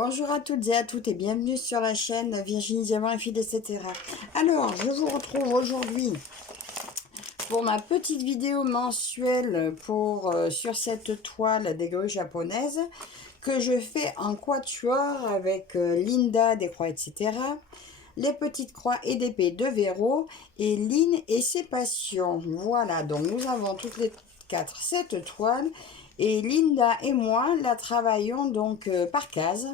Bonjour à toutes et à toutes et bienvenue sur la chaîne Virginie Diamant et Fil, etc. Alors, je vous retrouve aujourd'hui pour ma petite vidéo mensuelle sur cette toile des grues japonaises que je fais en quatuor avec Linda des croix, etc. Les petites croix et d'épée de Véro et Lynn et ses passions. Voilà, donc nous avons toutes les quatre cette toile et Linda et moi la travaillons donc par case.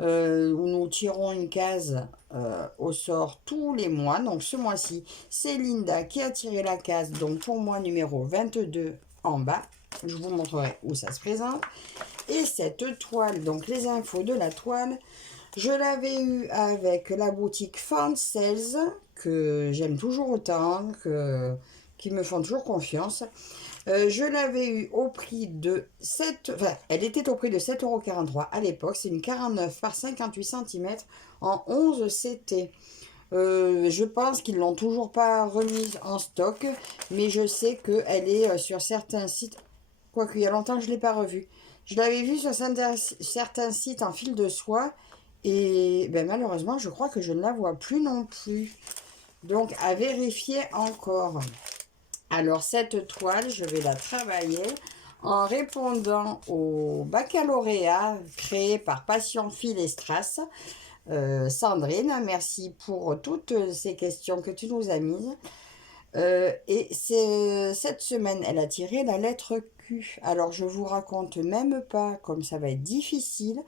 Où nous tirons une case au sort tous les mois. Donc ce mois-ci, c'est Linda qui a tiré la case, donc pour moi numéro 22 en bas. Je vous montrerai où ça se présente. Et cette toile, donc les infos de la toile, je l'avais eu avec la boutique Found Sales, que j'aime toujours autant, qui me font toujours confiance. Je l'avais eu au prix de 7, enfin, elle était au prix de 7,43 € à l'époque. C'est une 49 par 58 cm en 11 CT. Je pense qu'ils ne l'ont toujours pas remise en stock, mais je sais qu'elle est sur certains sites, quoique il y a longtemps que je ne l'ai pas revue. Je l'avais vue sur certains sites en fil de soie, et ben, malheureusement, je crois que je ne la vois plus non plus. Donc, à vérifier encore. Alors, cette toile, je vais la travailler en répondant au baccalauréat créé par Passion Fil et Strass. Sandrine, merci pour toutes ces questions que tu nous as mises. Et cette semaine, elle a tiré la lettre Q. Alors, je vous raconte même pas comme ça va être difficile.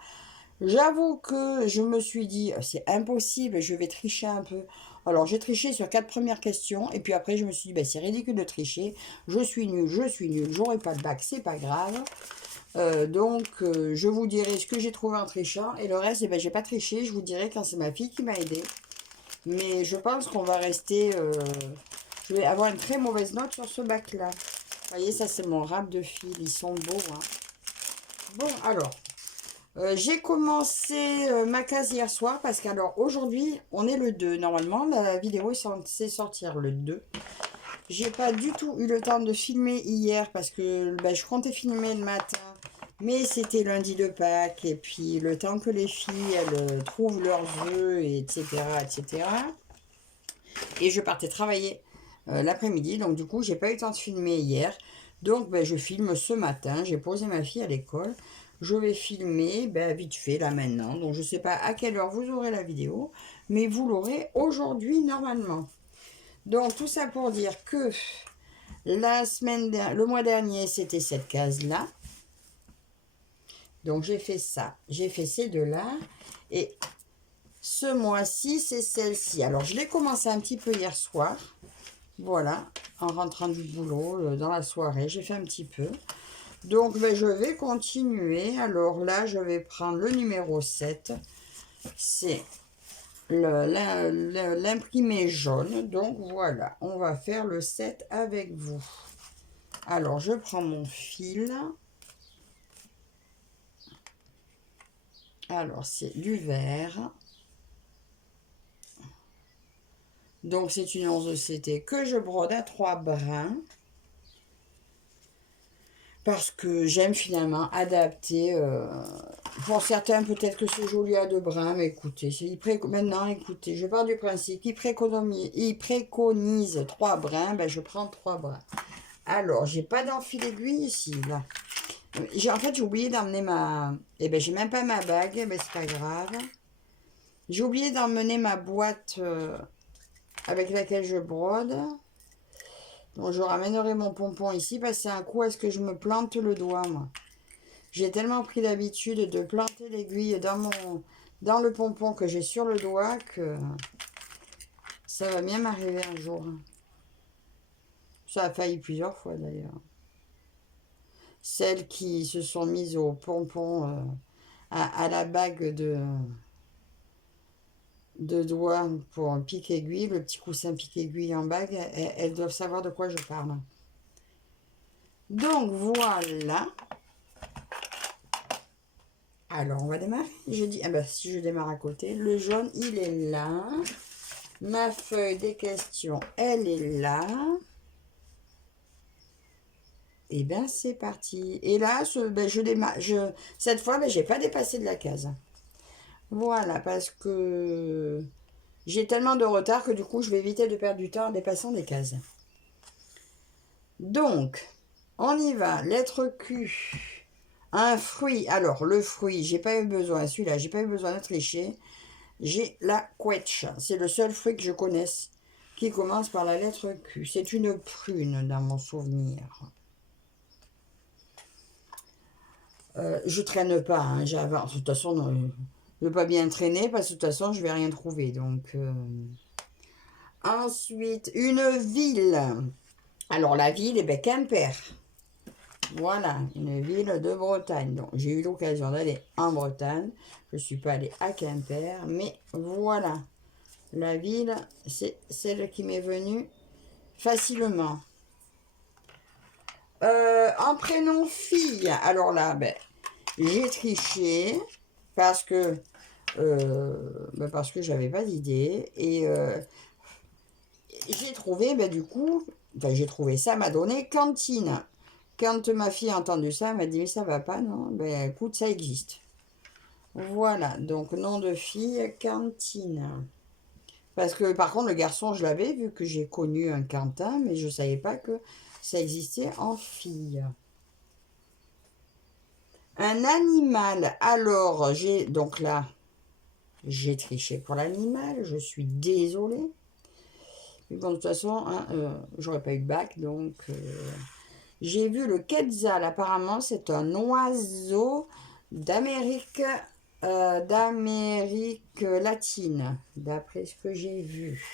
J'avoue que je me suis dit, c'est impossible, je vais tricher un peu. Alors, j'ai triché sur 4 premières questions, et puis après, je me suis dit, c'est ridicule de tricher. Je suis nulle, j'aurai pas de bac, c'est pas grave. Je vous dirai ce que j'ai trouvé en trichant, et le reste, j'ai pas triché, je vous dirai quand c'est ma fille qui m'a aidé. Mais je pense qu'on va rester... je vais avoir une très mauvaise note sur ce bac-là. Vous voyez, ça, c'est mon râpe de fil, ils sont beaux, hein. Bon, alors... j'ai commencé ma case hier soir parce qu'alors aujourd'hui on est le 2. Normalement la vidéo est censée sortir le 2. J'ai pas du tout eu le temps de filmer hier parce que je comptais filmer le matin. Mais c'était lundi de Pâques et puis le temps que les filles elles trouvent leurs œufs, etc., etc. Et je partais travailler l'après-midi. Donc du coup j'ai pas eu le temps de filmer hier. Donc je filme ce matin. J'ai posé ma fille à l'école. Je vais filmer vite fait là maintenant. Donc je ne sais pas à quelle heure vous aurez la vidéo, mais vous l'aurez aujourd'hui normalement. Donc tout ça pour dire que le mois dernier, c'était cette case-là. Donc j'ai fait ça. J'ai fait ces deux-là. Et ce mois-ci, c'est celle-ci. Alors je l'ai commencé un petit peu hier soir. Voilà, en rentrant du boulot, dans la soirée, j'ai fait un petit peu. Donc, je vais continuer. Alors là, je vais prendre le numéro 7. C'est l'imprimé jaune. Donc, voilà. On va faire le 7 avec vous. Alors, je prends mon fil. Alors, c'est du vert. Donc, c'est une 11 CT que je brode à 3 brins. Parce que j'aime finalement adapter. Pour certains, peut-être que c'est joli à 2 brins, mais écoutez, maintenant, écoutez, je pars du principe qu'il préconise 3 brins, je prends 3 brins. Alors, j'ai pas d'enfil aiguille ici, là. En fait, j'ai oublié d'emmener ma... j'ai même pas ma bague, c'est pas grave. J'ai oublié d'emmener ma boîte avec laquelle je brode. Donc, je ramènerai mon pompon ici parce que c'est un coup à ce que je me plante le doigt, moi. J'ai tellement pris l'habitude de planter l'aiguille dans le pompon que j'ai sur le doigt que ça va bien m'arriver un jour. Ça a failli plusieurs fois d'ailleurs. Celles qui se sont mises au pompon, à la bague de doigts pour un pic-aiguille, le petit coussin pic-aiguille en bague, elles doivent savoir de quoi je parle. Donc voilà. Alors on va démarrer. Je dis, si je démarre à côté, le jaune il est là. Ma feuille des questions, elle est là. Et c'est parti. Et là, je démarre. Cette fois, j'ai pas dépassé de la case. Voilà, parce que j'ai tellement de retard que du coup, je vais éviter de perdre du temps en dépassant des cases. Donc, on y va. Lettre Q. Un fruit. Alors, le fruit, j'ai pas eu besoin. Celui-là, j'ai pas eu besoin de tricher. J'ai la quetch. C'est le seul fruit que je connaisse qui commence par la lettre Q. C'est une prune dans mon souvenir. Je traîne pas, hein, j'avance. De toute façon, non, je ne veux pas bien traîner parce que de toute façon, je vais rien trouver. Donc, ensuite, une ville. Alors, la ville, eh bien, Quimper. Voilà, une ville de Bretagne. Donc, j'ai eu l'occasion d'aller en Bretagne. Je ne suis pas allée à Quimper, mais voilà. La ville, c'est celle qui m'est venue facilement. En prénom fille, alors là, ben, j'ai triché parce que j'avais pas d'idée et j'ai trouvé, ben, du coup, enfin, j'ai trouvé ça m'a donné cantine. Quand ma fille a entendu ça, elle m'a dit mais ça va pas, non? Ben écoute, ça existe. Voilà, donc nom de fille, cantine. Parce que par contre, le garçon, je l'avais vu que j'ai connu un Quentin, mais je ne savais pas que ça existait en fille. Un animal, alors j'ai, donc là, j'ai triché pour l'animal, je suis désolée. Mais bon, de toute façon, hein, j'aurais pas eu de bac, donc j'ai vu le quetzal. Apparemment, c'est un oiseau d'Amérique latine, d'après ce que j'ai vu.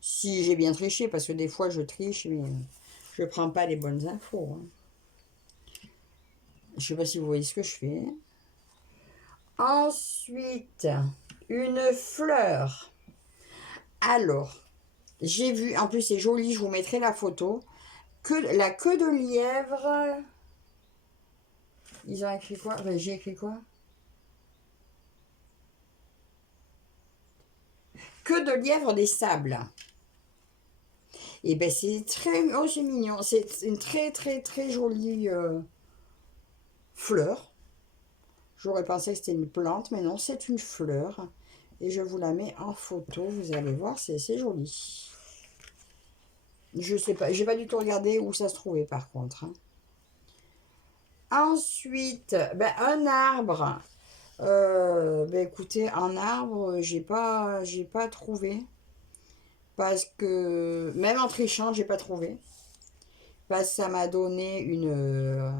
Si j'ai bien triché, parce que des fois je triche, mais je prends pas les bonnes infos. Hein. Je sais pas si vous voyez ce que je fais. Ensuite, une fleur. Alors, j'ai vu, en plus c'est joli, je vous mettrai la photo. La queue de lièvre. Ils ont écrit quoi? Enfin, j'ai écrit quoi? Queue de lièvre des sables. Et ben c'est très, oh c'est mignon. C'est une très très très jolie fleur. J'aurais pensé que c'était une plante, mais non, c'est une fleur. Et je vous la mets en photo, vous allez voir, c'est joli. Je sais pas, j'ai pas du tout regardé où ça se trouvait par contre. Hein. Ensuite, ben, un arbre. Ben écoutez, un arbre, j'ai pas trouvé. Parce que, même en trichant, j'ai pas trouvé. Parce que ça m'a donné une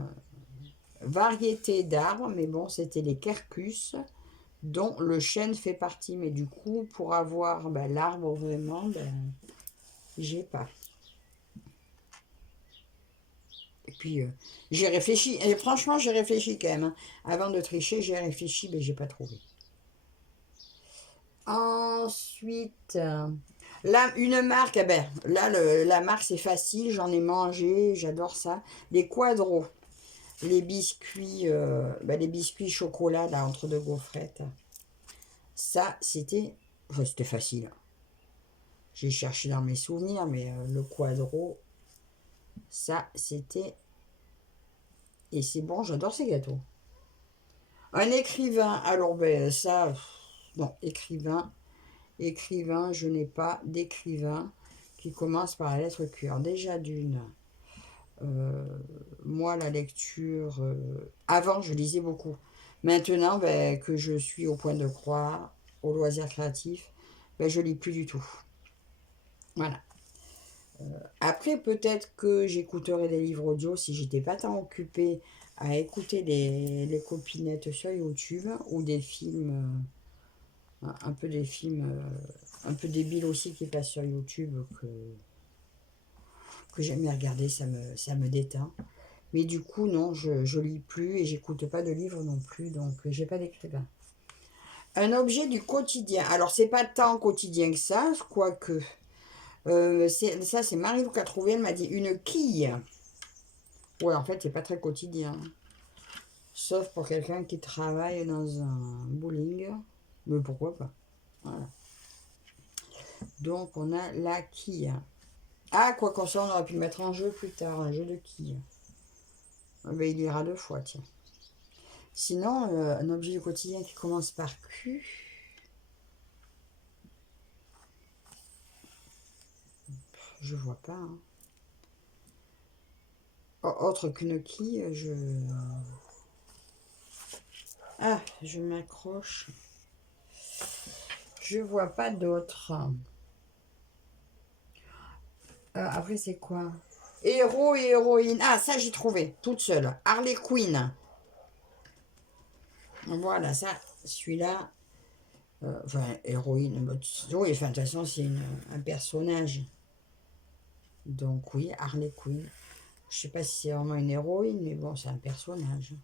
variété d'arbres, mais bon, c'était les quercus. Dont le chêne fait partie. Mais du coup, pour avoir ben, l'arbre vraiment, ben, j'ai pas. Et puis, j'ai réfléchi. Et franchement, j'ai réfléchi quand même. Hein. Avant de tricher, j'ai réfléchi, mais j'ai pas trouvé. Ensuite, là, une marque, eh ben, là, la marque, c'est facile. J'en ai mangé, j'adore ça. Les Quadros. Les biscuits chocolat, là, entre deux gaufrettes. Ça, c'était facile. J'ai cherché dans mes souvenirs, mais le Quadro, ça, c'était... Et c'est bon, j'adore ces gâteaux. Un écrivain, alors ben ça, non, écrivain, je n'ai pas d'écrivain qui commence par la lettre Q. Alors déjà d'une, moi la lecture, avant je lisais beaucoup. Maintenant ben, que je suis au point de croire, au loisir créatif, ben, je lis plus du tout. Voilà. Après, peut-être que j'écouterai des livres audio si j'étais pas tant occupée à écouter les copinettes sur YouTube ou des films, un peu des films un peu débiles aussi qui passent sur YouTube que j'aime bien regarder, ça me détend. Mais du coup, non, je lis plus et j'écoute pas de livres non plus, donc j'ai pas d'écrivain. Un objet du quotidien. Alors, c'est pas tant quotidien que ça, quoique. Ça, c'est Marie-Lou qui a trouvé. Elle m'a dit une quille. Ouais, en fait, c'est pas très quotidien. Sauf pour quelqu'un qui travaille dans un bowling. Mais pourquoi pas. Voilà. Donc, on a la quille. Ah, quoi qu'on soit, on aurait pu le mettre en jeu plus tard. Un jeu de quille. Ah ben, il ira deux fois, tiens. Sinon, un objet du quotidien qui commence par Q. Je vois pas. Hein. Autre qu'une quille, je... Ah, je m'accroche. Je vois pas d'autre. Après, c'est quoi? Héros et héroïne. Ah, ça, j'ai trouvé. Toute seule. Harley Quinn. Voilà, ça, celui-là. Enfin, héroïne. Bah, oui, enfin, de toute façon, c'est un personnage. Donc, oui, Harley Quinn. Je sais pas si c'est vraiment une héroïne, mais bon, c'est un personnage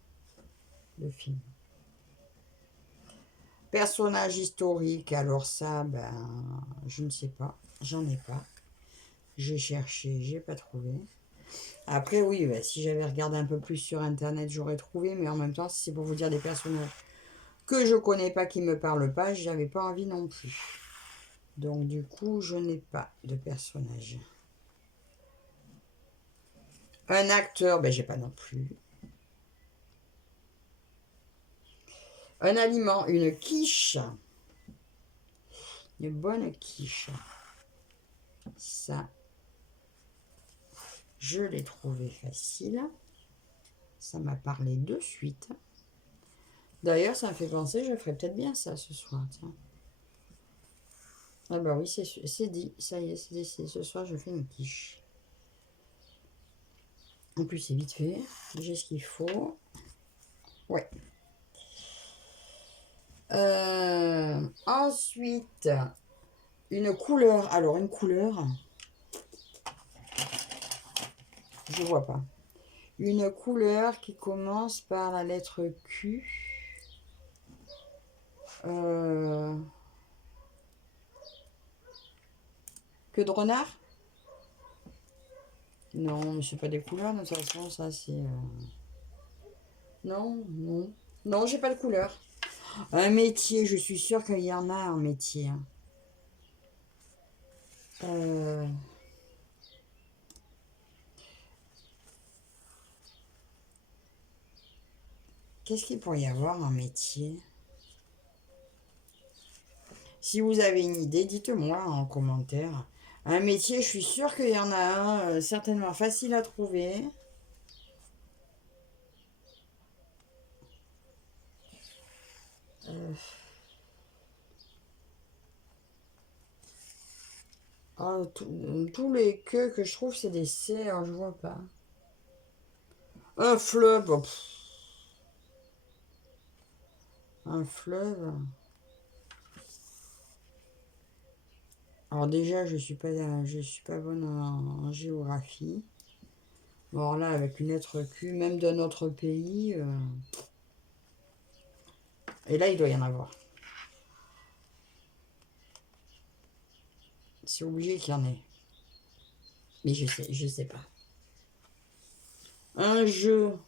de film. Personnage historique, alors ça, ben, je ne sais pas. J'en ai pas. J'ai cherché, j'ai pas trouvé. Après, oui, bah, si j'avais regardé un peu plus sur Internet, j'aurais trouvé, mais en même temps, si c'est pour vous dire des personnages que je connais pas, qui me parlent pas, j'avais pas envie non plus. Donc, du coup, je n'ai pas de personnage. Un acteur, ben, j'ai pas non plus. Un aliment, une quiche. Une bonne quiche. Ça, je l'ai trouvé facile. Ça m'a parlé de suite. D'ailleurs, ça me fait penser, je ferais peut-être bien ça ce soir. Tiens. Ah bah oui, c'est dit. Ça y est, c'est décidé. Ce soir, je fais une quiche. En plus, c'est vite fait. J'ai ce qu'il faut. Ouais. Ensuite, une couleur. Alors, une couleur, je vois pas. Une couleur qui commence par la lettre Q. Que de renard? Non, mais c'est pas des couleurs, de toute façon, ça c'est... Non, non. Non, j'ai pas de couleur. Un métier, je suis sûre qu'il y en a un métier. Hein. Euh, Qu'est-ce qu'il pourrait y avoir en métier? Si vous avez une idée, dites-moi en commentaire. Un métier, je suis sûre qu'il y en a un, certainement facile à trouver. Ah, tous les que je trouve, c'est des C, alors je vois pas. Un fleuve. Oh, un fleuve. Alors déjà, je suis pas bonne en géographie. Bon, alors là, avec une lettre Q, même d'un autre pays. Et là, il doit y en avoir. C'est obligé qu'il y en ait. Mais je sais pas. Un jeu.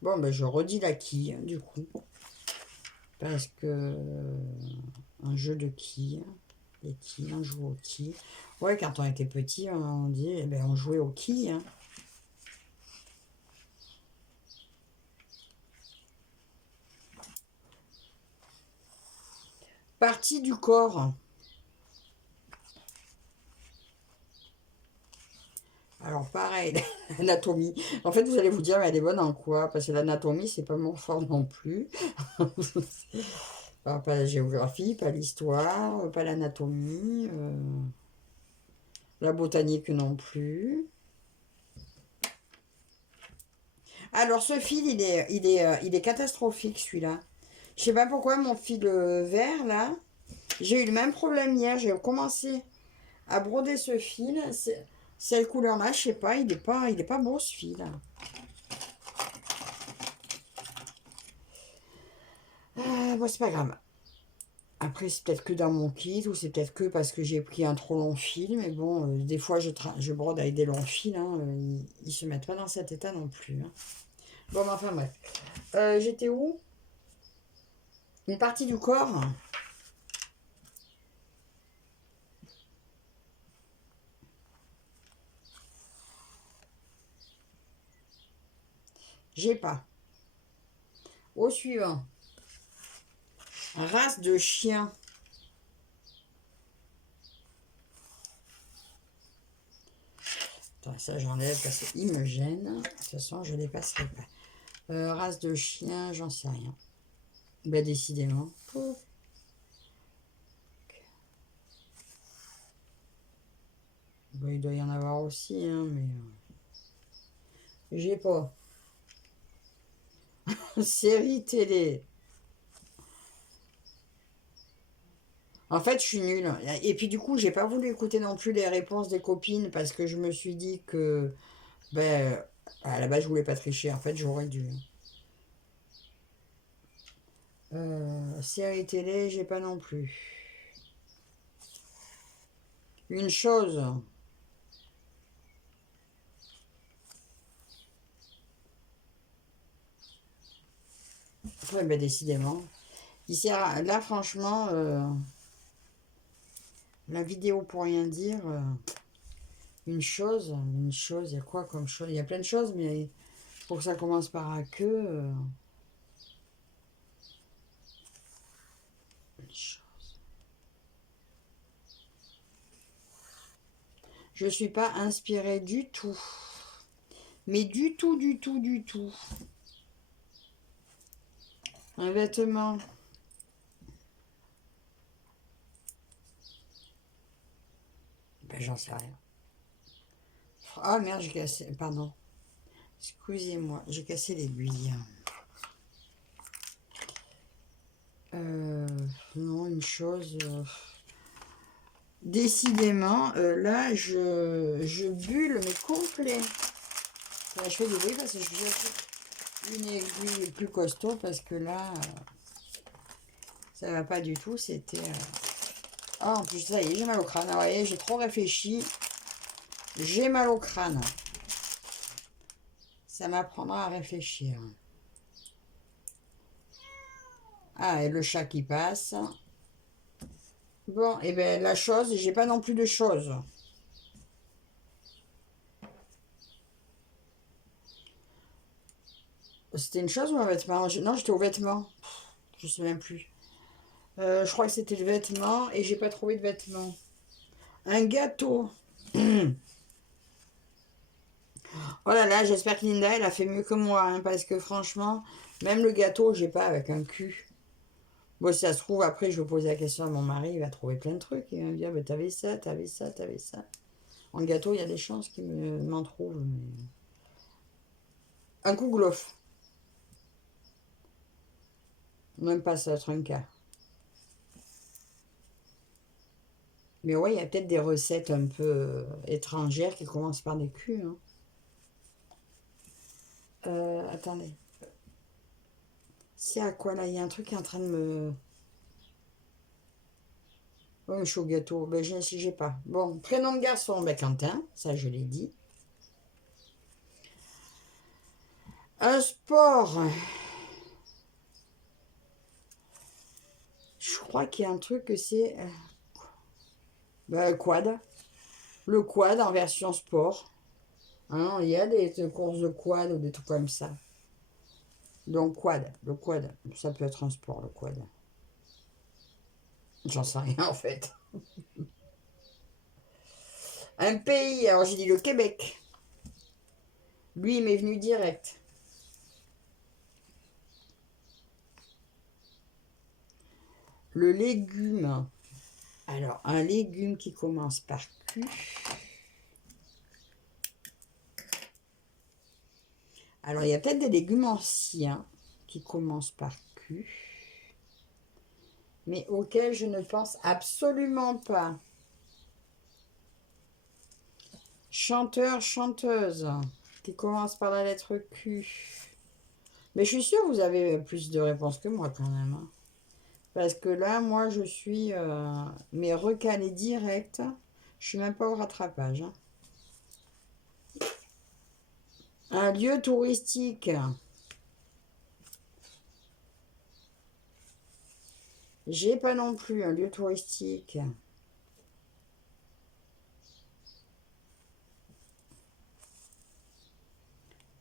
Bon, ben je redis la quille, du coup. Parce que... un jeu de quilles. Les quilles, on joue aux quilles. Ouais, quand on était petit, on dit, eh ben, on jouait aux quilles. Hein. Partie du corps. Alors pareil, l'anatomie. En fait, vous allez vous dire, mais elle est bonne en quoi? Parce que l'anatomie, c'est pas mon fort non plus. Alors, pas la géographie, pas l'histoire, pas l'anatomie, la botanique non plus. Alors ce fil, il est catastrophique celui-là. Je sais pas pourquoi mon fil vert là, j'ai eu le même problème hier. J'ai commencé à broder ce fil. Cette couleur-là, je sais pas, il est pas beau ce fil. Bon, c'est pas grave. Après, c'est peut-être que dans mon kit ou c'est peut-être que parce que j'ai pris un trop long fil. Mais bon, des fois, je brode avec des longs fils. Hein, ils se mettent pas dans cet état non plus. Hein. Bon, mais enfin bref. J'étais où? Une partie du corps. J'ai pas. Au suivant. Race de chien. Attends, ça j'enlève parce qu'il me gêne. De toute façon, je ne les passerai pas. Race de chien, j'en sais rien. Ben, décidément. Pouf. Ben, il doit y en avoir aussi, hein, mais... j'ai pas. Série télé. En fait, je suis nulle. Et puis du coup, j'ai pas voulu écouter non plus les réponses des copines parce que je me suis dit que, ben, à la base, je voulais pas tricher. En fait, j'aurais dû. Série télé, j'ai pas non plus. Une chose. Ouais, ben décidément. Ici, là, franchement, la vidéo pour rien dire. Une chose, il y a quoi comme chose? Il y a plein de choses, mais pour que ça commence par un que. Une chose. Je suis pas inspirée du tout. Mais du tout, du tout, du tout. Un vêtement. Ben, j'en sais rien. Ah merde, j'ai cassé. Pardon. Excusez-moi, j'ai cassé l'aiguille. Non, une chose. Décidément, là, je bulle, mais complet. Là, je fais du bruit parce que je vais acheter une aiguille plus costaud parce que là, ça va pas du tout. C'était. Ah, en plus, ça y est, j'ai mal au crâne. Ah ouais, j'ai trop réfléchi. J'ai mal au crâne. Ça m'apprendra à réfléchir. Ah, et le chat qui passe. Bon, et bien la chose, j'ai pas non plus de choses. C'était une chose ou un vêtement? Non, j'étais au vêtement. Je sais même plus. Je crois que c'était le vêtement et j'ai pas trouvé de vêtement. Un gâteau. Oh là là, j'espère que Linda, elle a fait mieux que moi, hein, parce que franchement, même le gâteau, j'ai pas avec un cul. Bon, si ça se trouve, après, je vais poser la question à mon mari, il va trouver plein de trucs. Il va me dire, bah, t'avais ça, t'avais ça, t'avais ça. En gâteau, il y a des chances qu'il m'en trouve. Mais... un kouglof. Même pas ça, être un cas. Mais ouais, il y a peut-être des recettes un peu étrangères qui commencent par des culs. Hein. Attendez. C'est à quoi là? Il y a un truc qui est en train de me... oh, je suis au gâteau. Ben, j'ai pas. Bon, prénom de garçon, ben, Quentin. Ça, je l'ai dit. Un sport. Je crois qu'il y a un truc que c'est... ben, quad. Le quad en version sport. Hein, il y a des courses de quad ou des trucs comme ça. Donc, quad. Le quad. Ça peut être un sport, le quad. J'en sais rien, en fait. Un pays. Alors, j'ai dit le Québec. Lui, il m'est venu direct. Le légume. Alors, un légume qui commence par Q. Alors, il y a peut-être des légumes anciens qui commencent par Q, mais auxquels je ne pense absolument pas. Chanteur, chanteuse, qui commence par la lettre Q. Mais je suis sûre que vous avez plus de réponses que moi quand même. Hein. Parce que là, moi, je suis mais recalée direct. Je suis même pas au rattrapage. Hein. Un lieu touristique. J'ai pas non plus un lieu touristique.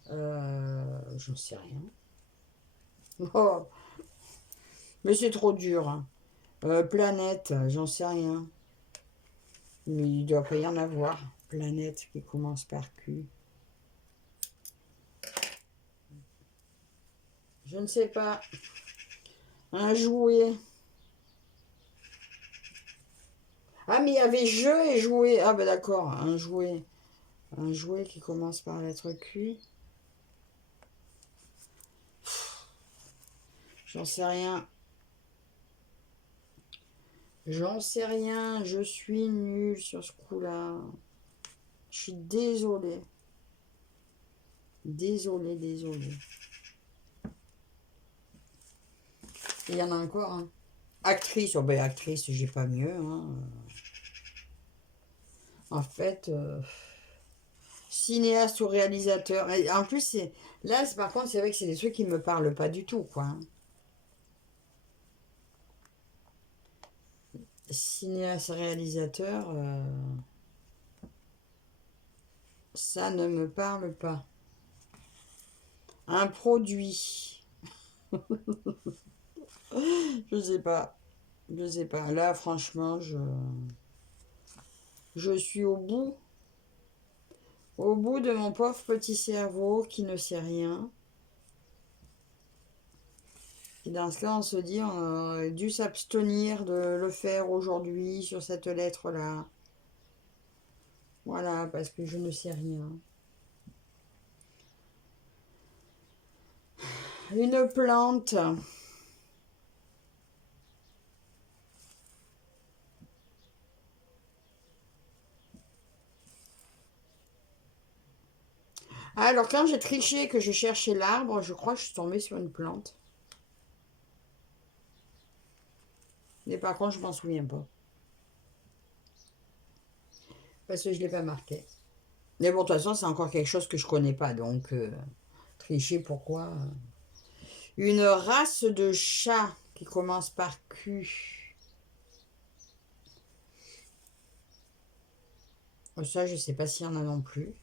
J'en sais rien. Oh, mais c'est trop dur. Hein. Planète, j'en sais rien. Mais il doit pas y en avoir. Planète qui commence par Q. Je ne sais pas. Un jouet. Ah, mais il y avait jeu et jouet. Ah, ben d'accord, un jouet. Un jouet qui commence par la lettre Q. J'en sais rien. J'en sais rien. Je suis nulle sur ce coup-là. Je suis désolée. Désolée, désolée. Il y en a encore, hein. Actrice, oh ben actrice, j'ai pas mieux. Hein. En fait, cinéaste ou réalisateur. Et en plus, là, par contre, c'est vrai que c'est des trucs qui me parlent pas du tout, quoi. Hein. Cinéaste, réalisateur, ça ne me parle pas. Un produit. Je sais pas. Je sais pas. Là, franchement, je suis au bout de mon pauvre petit cerveau qui ne sait rien. Et dans ce cas, on se dit, on aurait dû s'abstenir de le faire aujourd'hui sur cette lettre-là. Voilà, parce que je ne sais rien. Une plante. Alors, quand j'ai triché que je cherchais l'arbre, je crois que je suis tombée sur une plante. Mais par contre, je m'en souviens pas. Parce que je ne l'ai pas marqué. Mais bon, de toute façon, c'est encore quelque chose que je connais pas. Donc, tricher, pourquoi Une race de chat qui commence par Q. Ça, je sais pas s'il y en a non plus.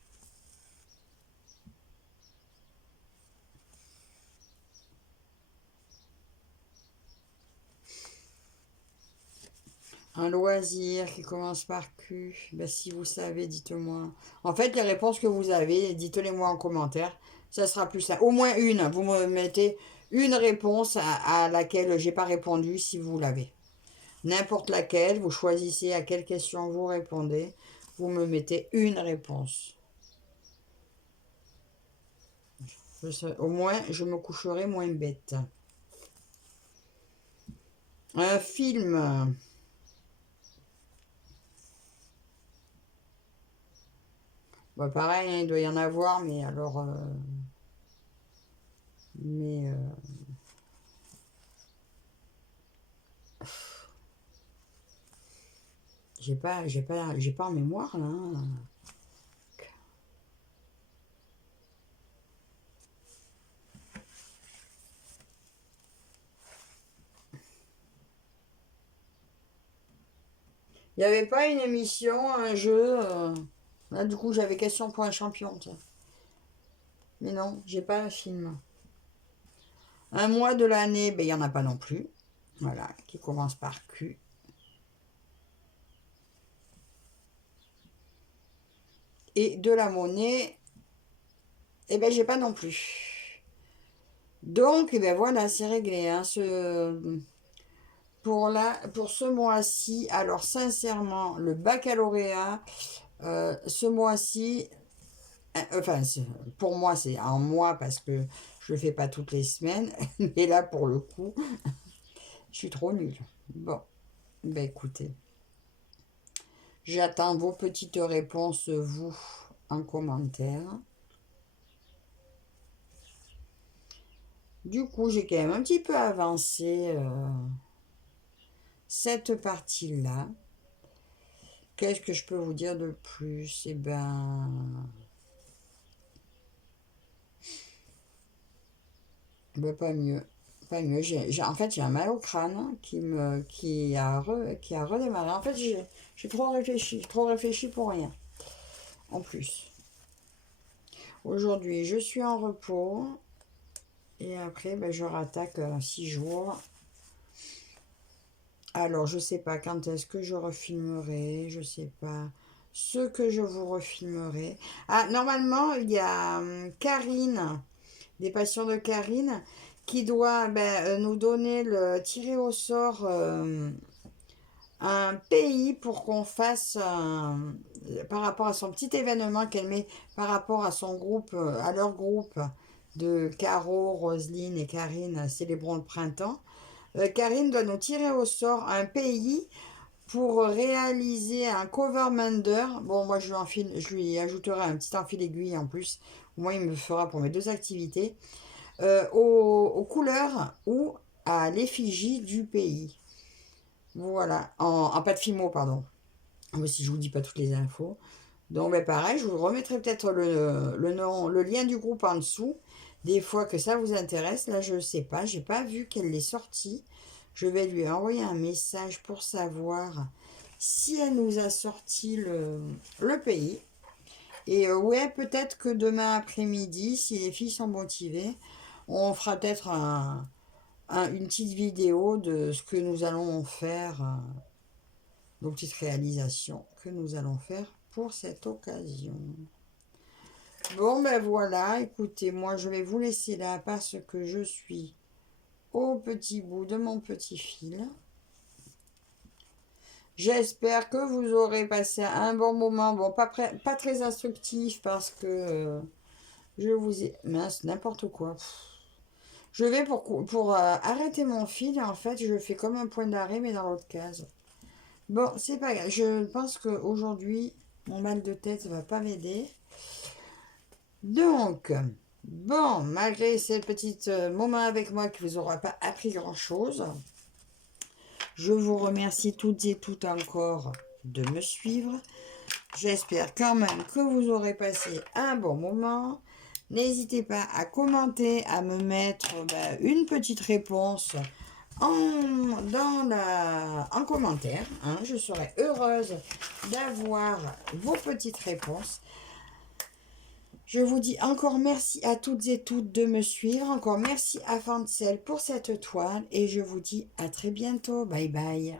Un loisir qui commence par Q. Ben, si vous savez, dites-moi. En fait, les réponses que vous avez, dites-les-moi en commentaire. Ça sera plus ça. Au moins une. Vous me mettez une réponse à laquelle j'ai pas répondu si vous l'avez. N'importe laquelle, vous choisissez à quelle question vous répondez. Vous me mettez une réponse. Au moins, je me coucherai moins bête. Un film. Bah, pareil, hein, il doit y en avoir, mais alors... mais... j'ai pas en mémoire, là. Hein. Il n'y avait pas une émission, un jeu... Là, du coup, j'avais question pour un champion, tiens. Mais non, j'ai pas un film. Un mois de l'année, ben, il n'y en a pas non plus. Voilà, qui commence par Q. Et de la monnaie, eh ben, j'ai pas non plus. Donc, eh ben, voilà, c'est réglé. Hein, pour ce mois-ci, alors sincèrement, le baccalauréat, ce mois-ci, enfin, pour moi, c'est un mois parce que je le fais pas toutes les semaines, mais là, pour le coup, je suis trop nulle. Bon, ben écoutez, j'attends vos petites réponses, vous, en commentaire. Du coup, j'ai quand même un petit peu avancé cette partie-là. Qu'est-ce que je peux vous dire de plus? Eh ben... pas mieux. Pas mieux. En fait, j'ai un mal au crâne qui a redémarré. En fait, j'ai trop réfléchi pour rien. En plus. Aujourd'hui, je suis en repos. Et après, ben, je rattaque 6 jours. Alors, je sais pas quand est-ce que je refilmerai, je sais pas ce que je vous refilmerai. Ah, normalement, il y a Karine, des passions de Karine, qui doit ben, nous donner le tirer au sort un pays pour qu'on fasse par rapport à son petit événement qu'elle met par rapport à son groupe, à leur groupe de Caro, Roselyne et Karine célébrons le printemps. Karine doit nous tirer au sort un pays pour réaliser un cover Mender. Bon, moi je lui ajouterai un petit enfil aiguille en plus. Au moins il me fera pour mes deux activités. Aux couleurs ou à l'effigie du pays. Voilà, en pas de fimo, pardon. Moi, si je vous dis pas toutes les infos. Donc, ben, pareil, je vous remettrai peut-être le nom, le lien du groupe en dessous. Des fois que ça vous intéresse, là, je sais pas, j'ai pas vu qu'elle l'est sortie. Je vais lui envoyer un message pour savoir si elle nous a sorti le pays. Et ouais, peut-être que demain après-midi, si les filles sont motivées, on fera peut-être une petite vidéo de ce que nous allons faire, nos petites réalisations que nous allons faire pour cette occasion. Bon, ben voilà, écoutez, moi je vais vous laisser là parce que je suis au petit bout de mon petit fil. J'espère que vous aurez passé un bon moment. Bon, pas très instructif parce que je vous ai... Mince, n'importe quoi. Je vais pour arrêter mon fil, en fait, je fais comme un point d'arrêt, mais dans l'autre case. Bon, c'est pas grave. Je pense qu'aujourd'hui, mon mal de tête ne va pas m'aider. Donc, bon, malgré ces petits moments avec moi qui vous aura pas appris grand-chose, je vous remercie toutes et toutes encore de me suivre. J'espère quand même que vous aurez passé un bon moment. N'hésitez pas à commenter, à me mettre une petite réponse en commentaire. Hein. Je serai heureuse d'avoir vos petites réponses. Je vous dis encore merci à toutes et toutes de me suivre. Encore merci à Fancel pour cette toile. Et je vous dis à très bientôt. Bye bye.